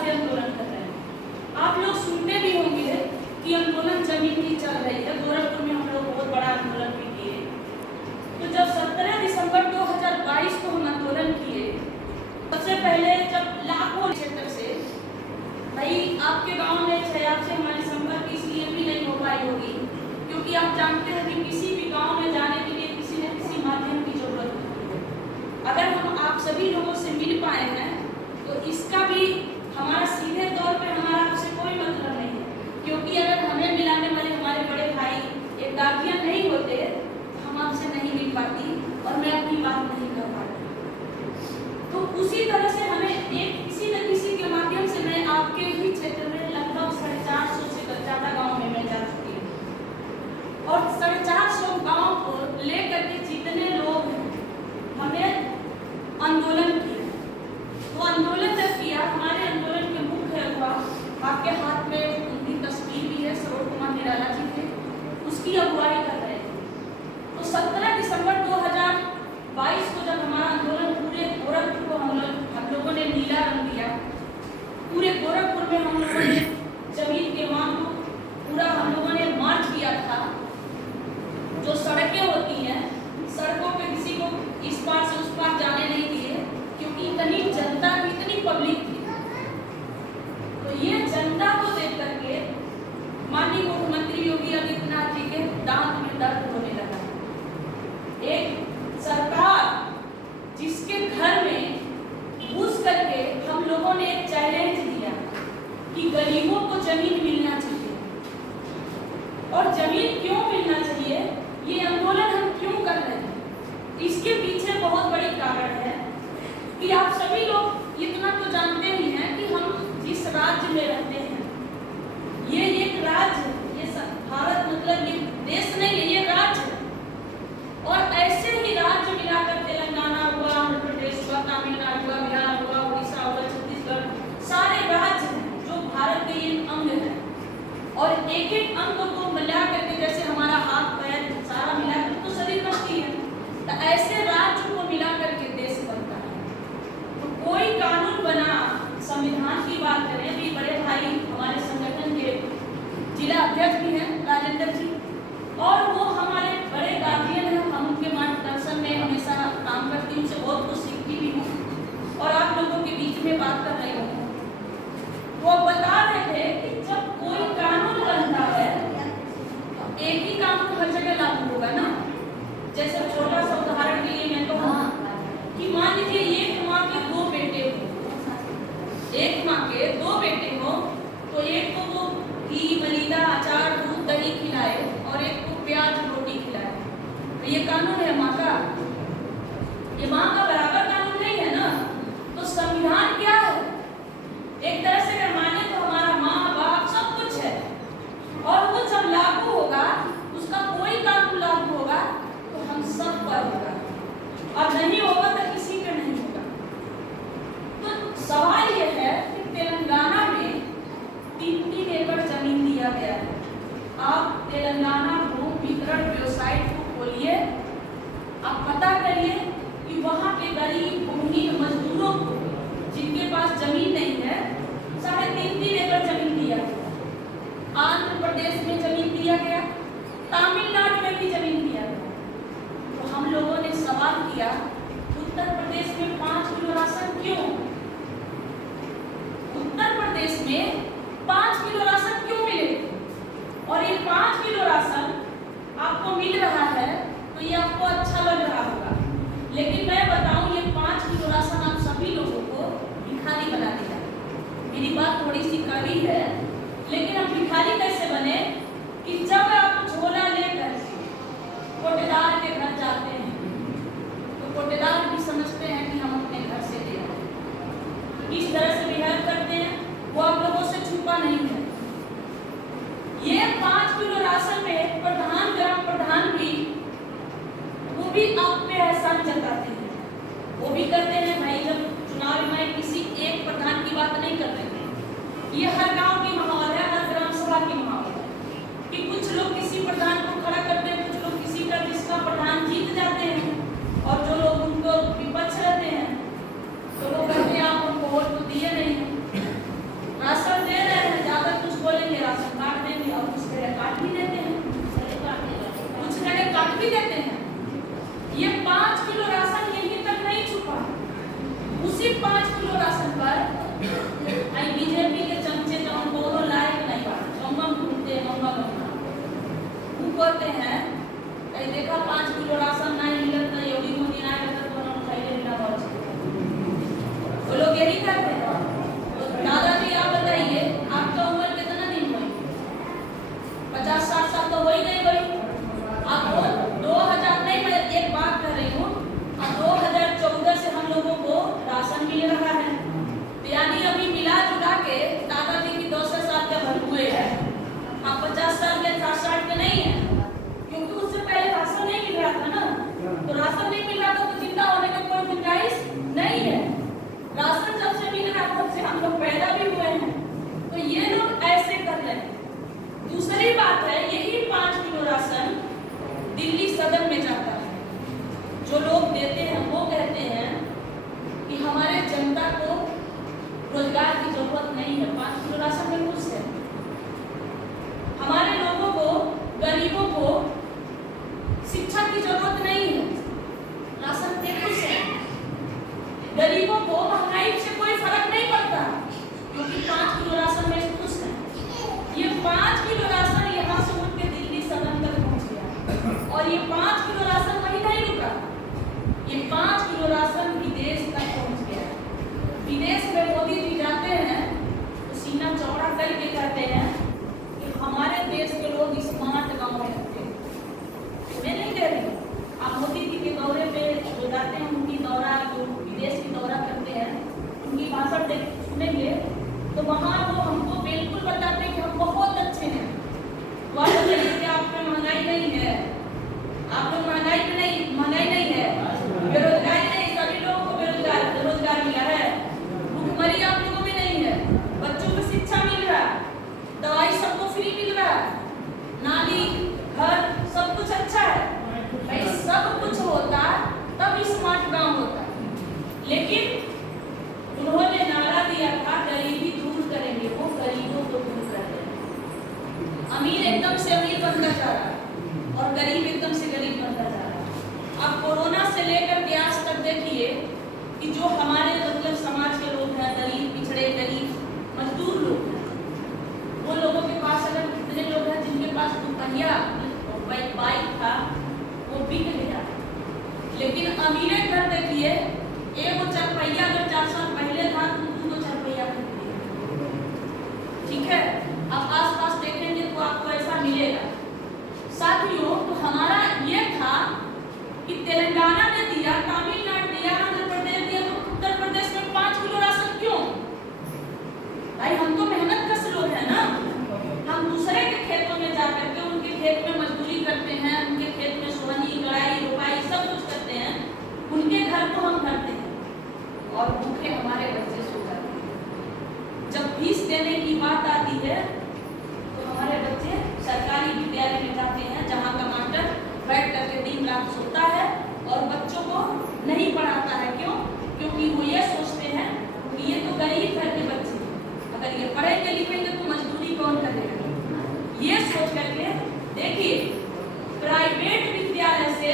से आंदोलन कर रहे हैं। आप लोग सुनते भी होंगे कि आंदोलन जमीन की चल रही है। गोरखपुर में हम लोग बहुत बड़ा आंदोलन भी किए। तो जब 17 दिसंबर 2022 को हम आंदोलन किए, सबसे पहले जब लाखों क्षेत्र से भाई आपके गांव में है, आपसे हमारी संपर्क इसलिए भी नहीं हो पाई होगी क्योंकि आप जानते हैं कि किसी भी गांव में जाने के लिए किसी न किसी माध्यम की जरूरत होती है। अगर हम आप सभी लोगों से मिल पाए हैं तो इसका भी हमारा सीधे तौर पे हमारा आपसे कोई मतलब नहीं है, क्योंकि अगर हमें मिलाने वाले हमारे बड़े भाई एक गार्जियन नहीं होते तो हम आपसे नहीं मिल पाती और मैं अपनी बात नहीं कर पाती। तो उसी तरह से हमें एक किसी न किसी के माध्यम से मैं आपके ही क्षेत्र में लगभग 450 से ज़्यादा गाँव में मैं जा चुकी हूँ और 450 गाँव को लेकर के जितने लोग हैं हमें आंदोलन किया। तो आंदोलन जब किया, हमारे आंदोलन के मुख्य हुआ, आपके हाथ में उनकी तस्वीर भी है, सरोज कुमार निराला जी थे, उसकी अगुवाई कर रहे थे। तो 17 दिसंबर 2022 को जब हमारा आंदोलन पूरे गोरखपुर को हम लोगों ने नीला रंग दिया, पूरे गोरखपुर में हम लोगों ने जमीन के मांग को पूरा हम लोगों ने मार्च किया था। जो सड़कें होती हैं, सड़कों पे किसी को इस पार से उस पार जाने नहीं दिए क्योंकि इतनी जनता की इतनी पब्लिक थी। तो ये जनता को देख करके माननीय मुख्यमंत्री योगी आदित्यनाथ जी के दांत में दर्द होने लगा। एक सरकार जिसके घर में घुस करके हम लोगों ने एक चैलेंज दिया कि गरीबों को जमीन मिलना चाहिए। और जमीन क्यों मिलना चाहिए, ये आंदोलन हम क्यों कर रहे हैं, इसके पीछे बहुत बड़ी कारण है कि आप सभी लोग इतना तो जानते ही हैं कि हम जिस राज्य में रहते हैं, ये एक राज्य है, ये भारत मतलब ये देश नहीं है, ये राज्य है। और ऐसे ही राज्य मिलाकर तेलंगाना हुआ, आंध्र प्रदेश हुआ, तमिलनाडु हुआ, बिहार हुआ, उड़ीसा हुआ, छत्तीसगढ़, सारे राज्य हैं जो भारत के ये अंग है। और एक एक अंग को मिला करके जैसे हमारा हाथ पैर सारा मिला कर तो शरीर बनती है, तो ऐसे राज्य को मिला करके देश बनता है। तो कोई कानून बना, संविधान की बात करें, भी बड़े भाई हमारे संगठन के जिला अध्यक्ष भी हैं राजेंद्र जी, और वो हमारे बड़े गार्जियन हैं। हम उनके मार्गदर्शन में हमेशा काम करती हूँ, उनसे बहुत कुछ सीखती भी हूँ और आप लोगों के बीच में बात कर रही हूँ। वो बता रहे थे कि जब कोई कानून बनता है तो एक ही कानून हर जगह लागू होगा ना। जैसे छोटा सा उदाहरण के लिए मैं कहूँ कि मान लीजिए एक माँ के दो बेटे हो, एक माँ के दो बेटे हो, तो एक को वो घी मलीदा अचार दूध दही खिलाए और एक को प्याज रोटी खिलाए, तो ये कानून है माँ का? ये माँ का बराबर कानून नहीं है ना। तो संविधान क्या है, एक तरह से अगर माने तो हमारा माँ बाप सब कुछ है, और वो जब लागू होगा, उसका कोई कानून लागू होगा तो हम सब पर होगा, और नहीं होगा तो किसी पे नहीं होगा। तो सवाल यह है कि तेलंगाना में 3-3 एकड़ जमीन दिया गया है। आप तेलंगाना भूमि वितरण वेबसाइट को खोलिए, आप पता करिए कि वहाँ के गरीब भूमिहीन मजदूरों को जिनके पास जमीन नहीं है, 3.5 एकड़ जमीन दिया गया। आंध्र प्रदेश में जमीन दिया गया, तमिलनाडु में भी जमीन दिया गया। तो हम लोगों ने सवाल किया, उत्तर प्रदेश में 5 किलो राशन क्यों? उत्तर प्रदेश में 5 किलो राशन क्यों मिले? और ये 5 किलो राशन आपको मिल रहा है तो ये आपको अच्छा लग रहा होगा, लेकिन मैं बताऊं ये 5 किलो राशन आप सभी लोगों को भिखारी बना देगा। मेरी बात थोड़ी सी कड़वी है, लेकिन आप भिखारी कैसे बने कि जब आप झोला लेकर कोटेदार के घर जाते हैं तो कोटेदार भी समझते हैं कि हम अपने घर से ले आए, किस तरह से बिहेव करते हैं वो आप लोगों से छुपा नहीं है। ये 5 किलो राशन में प्रधान ग्राम प्रधान भी वो भी आप पे एहसान जताते हैं, वो भी करते हैं। भाई जब चुनाव में किसी एक प्रधान की बात नहीं कर रहे थे, ये हर गांव की माहौल है, हर ग्राम सभा की माहौल है कि कुछ लोग किसी प्रधान को खड़ा करते हैं, कुछ लोग किसी का जिसका प्रधान जीत जाते हैं, और जो लोग उनको विपक्ष रहते हैं तो वो कहते हैं आप हमको वोट तो दिए नहीं। नहीं है, 5 किलो राशन में खुश है। हमारे लोगों को, गरीबों को शिक्षा की जरूरत नहीं है, राशन पे खुश है। गरीबों को महंगाई से कोई फर्क नहीं पड़ता क्योंकि 5 किलो राशन में खुश है। ये 5 किलो राशन यहाँ से उठ के दिल्ली सदन तक पहुँच गया और ये 5 किलो राशन वहीं नहीं रुका, ये 5 किलो राशन विदेश तक पहुँच गया। विदेश में मोदी जी जाते हैं तो सीना चौड़ा करके कहते हैं कि हमारे देश के लोग स्मार्ट गांव में रहते हैं। मैं नहीं कह रही, आप मोदी जी के दौरे पे जो जाते हैं, उनकी दौरा, जो विदेश की दौरा करते हैं, उनकी भाषण सुनेंगे तो वहाँ वो हमको बिल्कुल बताते हैं कि हम बहुत अच्छे हैं। वह बताइए कि आप में महंगाई नहीं है, आप लोग महंगाई नहीं है, बेरोजगारी नहीं, सभी लोगों को रोजगार मिला है, भूखमरी आप लोगों में नहीं है, बच्चों को शिक्षा मिल रहा है, दवाई सबको फ्री मिल रहा है, नाली, घर, सब कुछ अच्छा है। भाई सब कुछ होता तब स्मार्ट गांव होता, लेकिन उन्होंने नारा दिया था गरीबी दूर करेंगे, वो गरीबों को दूर कर रहे हैं। अमीर एकदम से अमीर बनता जा रहा है और गरीब एकदम से गरीब बनता जा रहा है। अब कोरोना से लेकर के आज तक देखिए कि जो हमारे मतलब समाज के लोग हैं, दलित, पिछड़े, गरीब, मजदूर लोग हैं, वो लोगों के पास अगर कितने लोग हैं जिनके पास दुपहिया बाइक था वो बिक गया, लेकिन अमीर घर देखिए एक चरपहिया अगर 4 साल पहले था तो 2 चरपहिया ठीक है। अब आसपास देखेंगे तो आपको ऐसा मिलेगा। साथियों, तो हमारा ये था कि तेलंगाना ने दिया, तमिलनाडु दिया, आंध्र प्रदेश दिया, तो उत्तर प्रदेश में 5 किलो राशन क्यों? भाई हम तो मेहनत कश लोग हैं ना, हम दूसरे के खेतों में जा करके उनके खेत में मजदूरी करते हैं, उनके खेत में सोहनी, गड़ाई, रोपाई सब कुछ करते हैं, उनके घर को हम भरते हैं और भूखे हमारे बच्चे सो जाते हैं। जब फीस देने की बात आती है तो हमारे बच्चे सरकारी विद्यालय में जाते हैं जहाँ का मास्टर बैठ करके दिन रात सोता है और बच्चों को नहीं पढ़ाता है। क्यों? क्योंकि वो ये सोचते हैं कि ये तो गरीब घर के बच्चे, अगर ये पढ़ेंगे लिखेंगे तो मजदूरी कौन करेगा। ये सोच करके देखिए, प्राइवेट विद्यालय से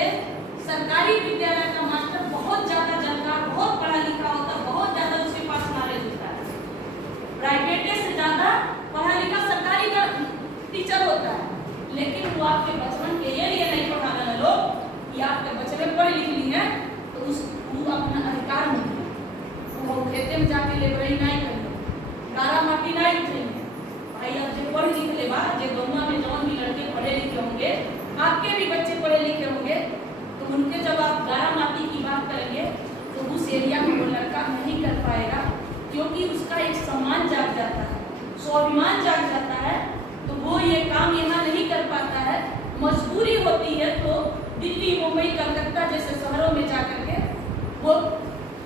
सरकारी विद्यालय का मास्टर बहुत ज्यादा जानकार, बहुत पढ़ा लिखा होता है, बहुत ज्यादा उसके पास नॉलेज होता है। प्राइवेट से ज्यादा पढ़ा लिखा सरकारी का टीचर होता है, लेकिन वो आपके बचपन के लिए नहीं पढ़ाना है लोग कि आपके बच्चे में पढ़ लिख ली है तो वो अपना अधिकार नहीं है, वो खेते में जाके लेबरई नहीं करेंगे, गारा माटी नहीं उठेंगे। भाई अब जो पढ़ लिख ले बाद जो गौवा में जौन भी लड़के पढ़े लिखे होंगे, आपके भी बच्चे पढ़े लिखे होंगे, तो उनके जब आप गारा माटी की बात करेंगे तो उस एरिया में वो लड़का नहीं कर पाएगा, क्योंकि उसका एक सम्मान जाग जाता है, स्वाभिमान जाग जाता है, तो वो ये काम यहाँ नहीं कर पाता है। मजबूरी होती है तो दिल्ली, मुंबई, कलकत्ता जैसे शहरों में जाकर के वो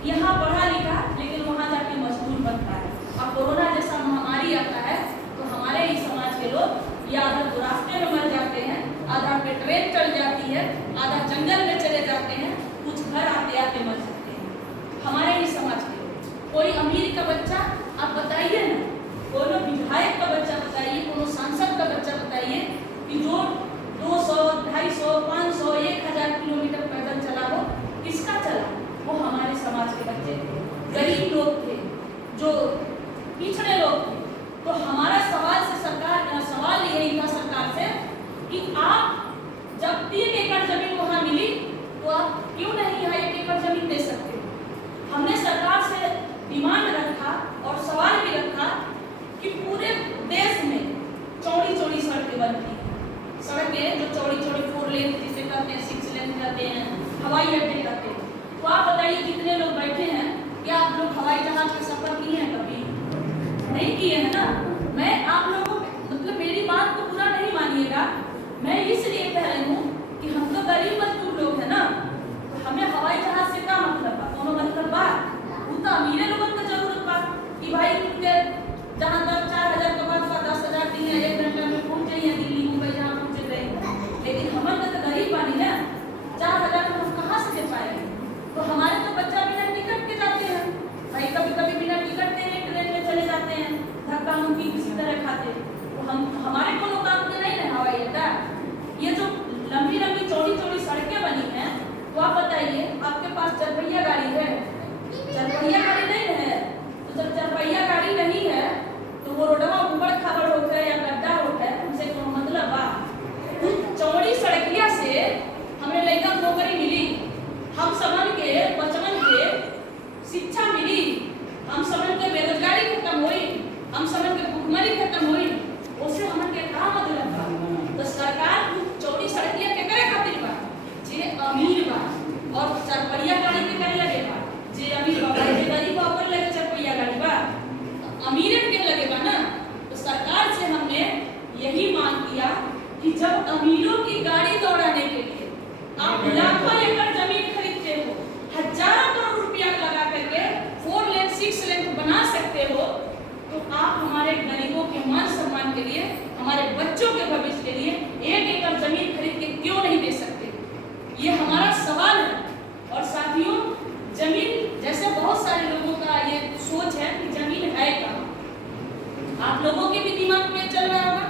यहाँ पढ़ा लिखा लेकिन वहाँ जाके मजदूर बनता है। अब कोरोना जैसा महामारी आता है तो हमारे ही समाज के लोग या आधा तो रास्ते में मर जाते हैं, आधा पे ट्रेन चल जाती है, आधा जंगल में चले जाते हैं, कुछ घर आते आते मर जाते हैं। हमारे ही समाज के लोग, कोई अमीर का बच्चा आप बताइए ना, कोनो विधायक का बच्चा बताइए, कोनो सांसद का बच्चा बताइए कि जो 200, 250, 500, 1000 किलोमीटर पैदल चला हो, किसका चला? वो हमारे समाज के बच्चे थे, गरीब लोग थे, जो पिछड़े लोग थे। तो हमारा सवाल यही था सरकार से कि आप जब 3 एकड़ जमीन वहाँ मिली तो आप क्यों नहीं यहाँ 1 एकड़ जमीन दे सकते? हमने सरकार से डिमांड रखा और सवाल भी रखा कि पूरे देश में चौड़ी चौड़ी सड़कें बनती हैं, सड़कें जो चौड़ी चौड़ी 4 लेन जिसे कहते हैं, 6 लेन कहते हैं, हवाई अड्डे कहते हैं। तो आप बताइए कितने लोग बैठे हैं, क्या आप लोग हवाई जहाज का सफर किए हैं? कभी नहीं किए हैं ना। मैं आप लोगों मतलब मेरी बात को पूरा नहीं मानिएगा, मैं इसलिए कह रही हूँ कि हम तो गरीब मजदूर लोग हैं ना, तो हमें हवाई जहाज से क्या मतलब बा? कोनो मतलब बा? वो तो अमीरे लोगों को जरूरत बा कि भाई उनके जहाँ तक 4000 के बाद 10,000 दिन या 1 घंटा में पहुँच जाइए दिल्ली, मुंबई जहाँ पहुँचे रहे। लेकिन हमारे तो गरीब बानी ना, 4000 हम कहाँ से दे पाएंगे? तो हमारे तो बच्चा बिना टिकट के जाते हैं, भाई कभी कभी बिना टिकट के ट्रेन में चले जाते हैं। हम हमारे कोनो काम के नहीं है हवाई अड्डा। ये जो लंबी लंबी चौड़ी चौड़ी सड़कें बनी हैं, तो आप बताइए आपके पास चरपहिया गाड़ी है? चरपहिया गाड़ी नहीं है, तो जब चरपहिया गाड़ी नहीं है तो वो रोडवा उबड़ खाबड़ होता है या गड्ढा होता है, उनसे कोनो मतलब बा? चौड़ी सड़किया से हमें लड़का नौकरी मिली, हम समझ के बचपन के शिक्षा मिली, हम समझ के बेरोजगारी खत्म हुई, हम समझ के भुखमरी खत्म हुई, उससे हमन के का मतलब बा? तो सरकार चौड़ी सड़किया के करे खातिर बा जे अमीर बा, और चरपहिया गाड़ी के करे लगे बा जे अमीर बा, जे गरीब बा ओकर लगे चरपहिया गाड़ी बा, अमीर के लगे बा ना। तो सरकार से हमने यही मांग किया कि जब अमीरों की गाड़ी दौड़ाने के लिए आप लाखों एकड़ जमीन खरीदते हो, हजारों करोड़ रुपया लगा करके 4 लेन 6 लेन बना सकते हो, तो आप हमारे गरीबों के मान सम्मान के लिए, हमारे बच्चों के भविष्य के लिए 1 एकड़ जमीन खरीद के क्यों नहीं दे सकते? ये हमारा सवाल है। और साथियों, जमीन जैसे बहुत सारे लोगों का ये सोच है कि जमीन है कहाँ, आप लोगों के भी दिमाग में चल रहा होगा।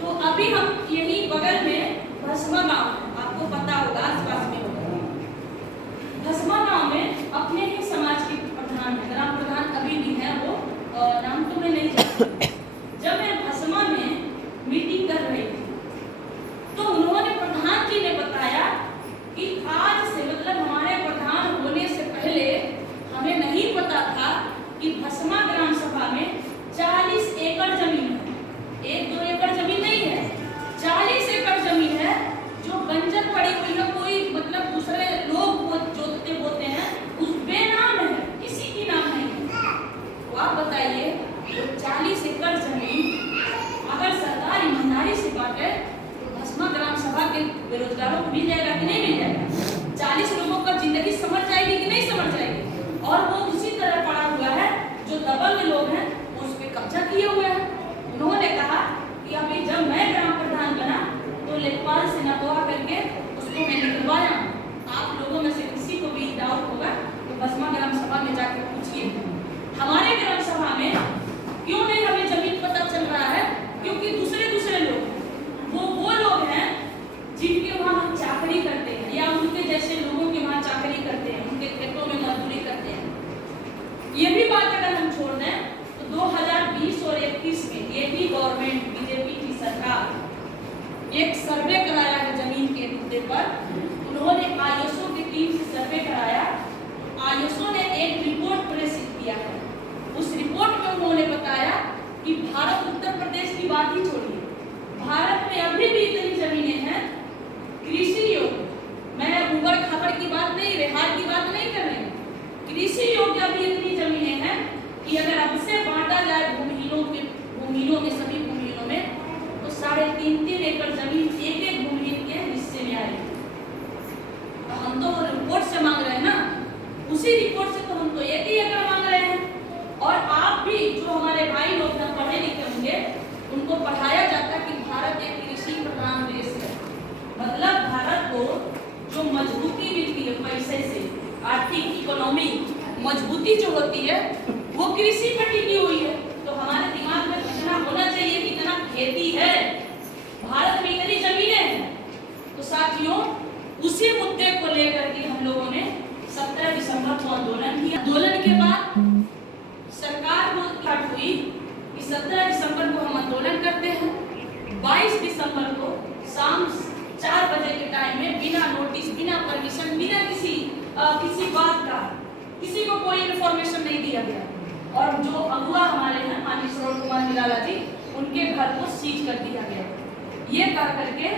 तो अभी हम यही बगल में भस्मा गांव, आपको पता होगा, आसपास में होगा, भस्मा गांव में अपने ही समाज के प्रधान है, ग्राम प्रधान अभी भी है, वो नाम तो मैं नहीं जानती। जब मैं भस्मा में मीटिंग कर रही थी तो उन्होंने, प्रधान जी ने बताया कि आज से, मतलब हमारे प्रधान होने से पहले हमें नहीं पता था कि भस्मा ग्राम सभा में 40 एकड़ जमीन है। 1-2 एकड़ जमीन नहीं है, 40 एकड़ जमीन है जो बंजर पड़ी हुई है, कोई मतलब दूसरे लोग वो जोतते बोते हैं, उस बेनाम है, किसी की नाम नहीं है। तो आप बताइए, वो 40 एकड़ जमीन अगर सरकार ईमानदारी से बांटे तो भस्मा ग्राम सभा के बेरोजगारों को मिल जाएगा कि नहीं मिल जाएगा? 40 लोगों का जिंदगी समझ जाएगी कि नहीं समझ जाएगी? और वो उसी तरह पड़ा हुआ है, जो दबंग लोग हैं वो उस पर कब्जा किए हुए हैं। उन्होंने कहा कि अभी जब मैं ग्राम प्रधान बना तो लेखपाल से नपवा करके उसको मैं निकलवाया। आप लोगों में से किसी को भी डाउट होगा तो भस्मा ग्राम सभा में जाकर पूछिए। हमारे ग्राम सभा में क्यों नहीं हमें जमीन पता चल रहा है? क्योंकि दूसरे लोग वो लोग हैं जिनके वहाँ हम चाकरी करते हैं, या उनके जैसे लोगों के वहाँ चाकरी करते हैं, उनके खेतों में मजदूरी करते हैं। ये भी बात अगर हम छोड़ दें तो 2020 और 21 में ये भी गवर्नमेंट, बीजेपी की सरकार एक सर्वे कराया है जमीन के मुद्दे पर। उन्होंने आईएसओ की टीम से सर्वे कराया। आईएसओ ने एक रिपोर्ट प्रेषित किया है। उस रिपोर्ट में उन्होंने बताया कि भारत, उत्तर प्रदेश की बात ही छोड़िए, भारत में अभी भी इतनी जमीनें हैं कृषि योग्य, मैं उबड़ खाबड़ की बात नहीं, रेहार की बात नहीं कर रही, कृषि योग्य अभी इतनी जमीनें हैं कि अगर अब से बांटा जाए भूमिहीनों में सभी भूमिहीनों में, तो 3.5 एकड़ जमीन एक भूमिहीन के हिस्से में आएगी। तो हम तो रिपोर्ट से मांग रहे हैं ना, उसी रिपोर्ट से तो हम तो 1 एकड़ मांग रहे हैं। और आप भी, जो हमारे भाई लोग ना पढ़े लिखे होंगे, उनको पढ़ाया जाता कि भारत एक कृषि प्रधान देश है, मतलब भारत को जो मजबूती मिलती है पैसे से, आर्थिक इकोनॉमी मजबूती जो होती है वो कृषि पर टिकी हुई है। तो हमारे दिमाग में इतना होना चाहिए कि इतना खेती है, भारत में इतनी जमीनें हैं। तो साथियों, उसी मुद्दे को लेकर के हम लोगों ने 17 दिसंबर को आंदोलन किया। आंदोलन के बाद सरकार को हट हुई कि 17 दिसंबर को हम आंदोलन करते हैं। 22 दिसंबर को शाम 4 बजे के टाइम में बिना नोटिस, बिना परमिशन, बिना किसी बात का, किसी को कोई इन्फॉर्मेशन नहीं दिया गया, और जो अगुआ हमारे हैं माननीय श्रवण कुमार निराला जी, उनके घर को सीज कर दिया गया। ये कह करके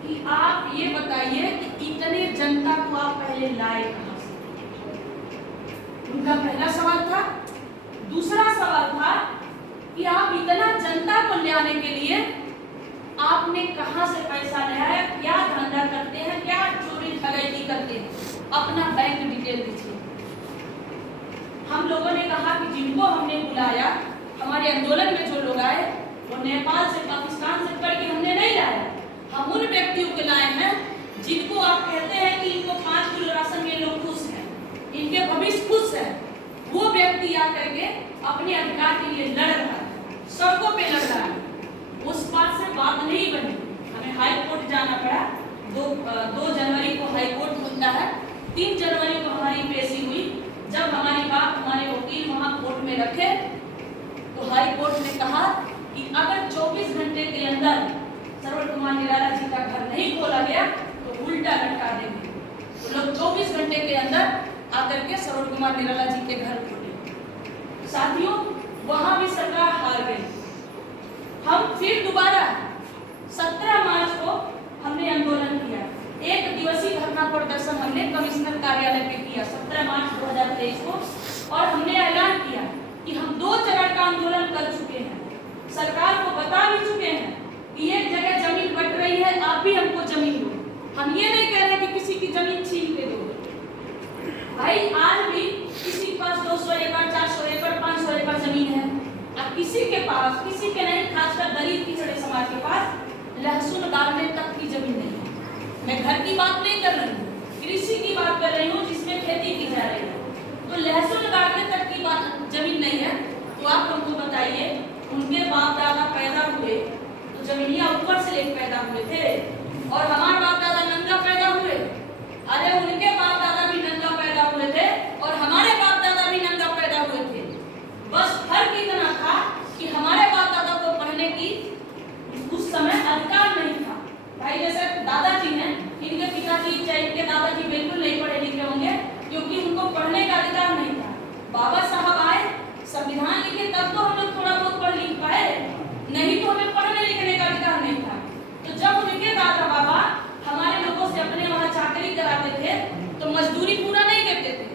कि आप ये बताइए कि इतने जनता को आप पहले लाए कहां से? उनका पहला सवाल था। दूसरा सवाल था कि आप इतना जनता को ले आने के लिए आपने कहां से पैसा लाया, क्या धंधा करते हैं, क्या चोरी ठगी करते हैं, अपना बैंक डिटेल दीजिए। हम लोगों ने कहा कि जिनको हमने बुलाया, हमारे आंदोलन में जो लोग आए वो नेपाल से, पाकिस्तान से पढ़ के हमने नहीं लाया, हम उन व्यक्तियों को लाए हैं जिनको आप कहते हैं कि इनको 5 किलो राशन में लोग खुश हैं, इनके भविष्य खुश है। वो व्यक्ति आकर के अपने अधिकार के लिए लड़ रहा है, सड़कों पे लड़ रहा है। उस बात से बात नहीं बनी, हमें हाई कोर्ट जाना पड़ा। 2 जनवरी को हाई कोर्ट खुलता है, 3 जनवरी को हमारी पेशी हुई। जब हमारी बात हमारे वकील वहां कोर्ट में रखे तो हाई कोर्ट ने कहा कि अगर 24 घंटे के अंदर सरवण कुमार निराला जी का घर नहीं खोला गया तो उल्टा लटका देंगे। तो लोग 24 घंटे के अंदर आकर के सरवण कुमार निराला जी के घर खोले। साथियों, वहां भी सरकार हार गई। हम फिर दोबारा 17 मार्च को हमने आंदोलन किया। 1 दिवसीय धरना प्रदर्शन हमने कमिश्नर कार्यालय पे किया 17 मार्च 2023 को, और हमने ऐलान किया कि हम 2 चरण का आंदोलन कर चुके हैं, सरकार को बता भी चुके हैं कि एक जगह जमीन बट रही है, आप भी हमको जमीन दो। हम ये नहीं कह रहे कि किसी की जमीन छीन के दो। भाई आज भी किसी के पास 200 एकड़, 400 एकड़, 500 एकड़ जमीन है, अब किसी के पास, किसी के नहीं, खासकर गरीब पिछड़े समाज के पास लहसुन डालने तक की जमीन नहीं है। मैं घर की बात नहीं कर रही हूँ, कृषि की बात कर रही हूँ जिसमें खेती की जा रही है। तो लहसुन डालने तक की बात जमीन नहीं है। तो आप हमको बताइए, उनके बाप दादा पैदा हुए तो जमीनिया ऊपर से लेकर पैदा हुए थे, और हमारे बाप दादा नंगा पैदा हुए। अरे उनके बाप दादा भी नंगा पैदा हुए थे और हमारे बाप दादा भी नंगा पैदा हुए थे। बस फर्क इतना था कि हमारे बाप दादा को पढ़ने की उस समय अधिकार नहीं था। भाई जैसे दादाजी हैं, इनके पिताजी चाहे इनके दादाजी बिल्कुल नहीं पढ़े लिखे होंगे क्योंकि उनको पढ़ने का अधिकार नहीं था। बाबा साहब आए, संविधान लिखे, तब तो हम लोग थोड़ा बहुत पढ़ लिख पाए, नहीं तो हमें पढ़ने लिखने का अधिकार नहीं था। तो जब उनके दादा बाबा हमारे लोगों से अपने वहाँ चाकरी कराते थे तो मजदूरी पूरा नहीं करते थे,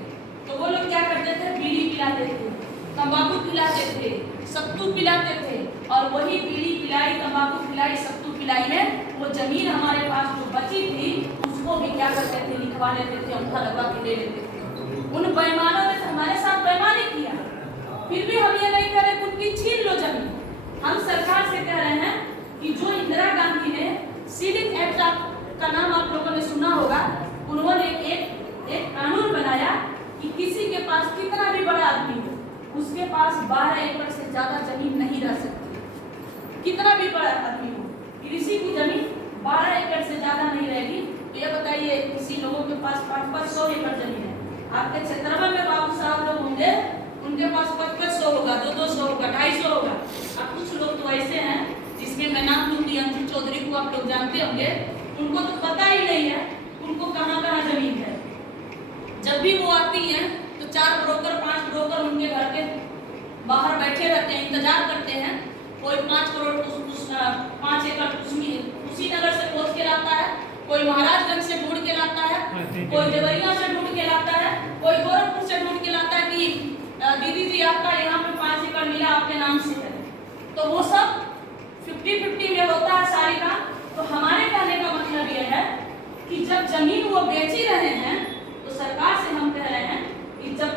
तो वो लोग क्या करते थे, बीड़ी पिलाते थे, तंबाकू पिलाते थे, सत्तू पिलाते थे, और वही बीड़ी पिलाई, तंबाकू पिलाई, सत्तू पिलाई में वो जमीन हमारे पास जो बची थी उसको भी क्या करते थे, लिखवा लेते थे, अंगूठा लगवा के ले लेते थे। उन बेईमानों ने हमारे साथ बेईमानी किया, फिर भी हम ये नहीं कह रहे उनकी छीन लो जमीन। हम सरकार से कह रहे हैं कि जो इंदिरा गांधी ने सीलिंग एक्ट का नाम आप लोगों ने सुना होगा, उन्होंने एक कानून बनाया कि किसी के पास कितना भी बड़ा आदमी हो उसके पास 12 एकड़ से ज्यादा जमीन नहीं रह सकती। कितना भी बड़ा आदमी हो, कृषि की जमीन 12 एकड़ से ज्यादा नहीं रहेगी। तो ये बताइए, किसी लोगों के पास 500 एकड़ जमीन है, आपके क्षेत्र में बाबू साहब लोग होंगे, उनके पास 500 होगा, 200 होगा, 250 होगा। अब कुछ लोग तो ऐसे हैं जिसमें मैं नाम लूंगी, अंशु चौधरी को आप लोग जानते होंगे, उनको तो पता ही नहीं है उनको कहाँ कहाँ जमीन है। जब भी वो आती है तो 4 ब्रोकर 5 ब्रोकर उनके घर के बाहर बैठे रहते हैं, इंतजार करते हैं। कोई 5 करोड़ 5 एकड़ कुशीनगर से खोज के लाता है, कोई महाराजगंज से ढूंढ के लाता है, कोई देवरिया से ढूंढ के लाता है, कोई गोरखपुर से ढूंढ के लाता है कि दीदी जी आपका यहाँ पे 5 एकड़ मिला, आपके नाम से है। तो वो सब 50-50 में होता है सारी काम। तो हमारे कहने का मतलब यह है कि जब जमीन वो बेच ही रहे हैं तो सरकार से हम कह रहे हैं कि जब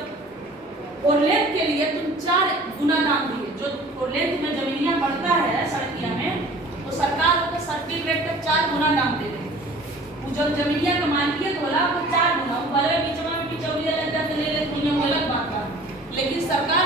फोरलेन के लिए तुम 4 गुना दाम दिए, जो फोरलेन में जमीनिया बढ़ता है सड़किया में, तो सरकार उसका सर्किल रेट का 4 गुना दाम दे रही है। वो जब जमीनिया का मालिकियत होला वो 4 गुना, वो बड़े बीच में बिचौलिया लग जाते ले लेते हैं, वो अलग बात है, लेकिन सरकार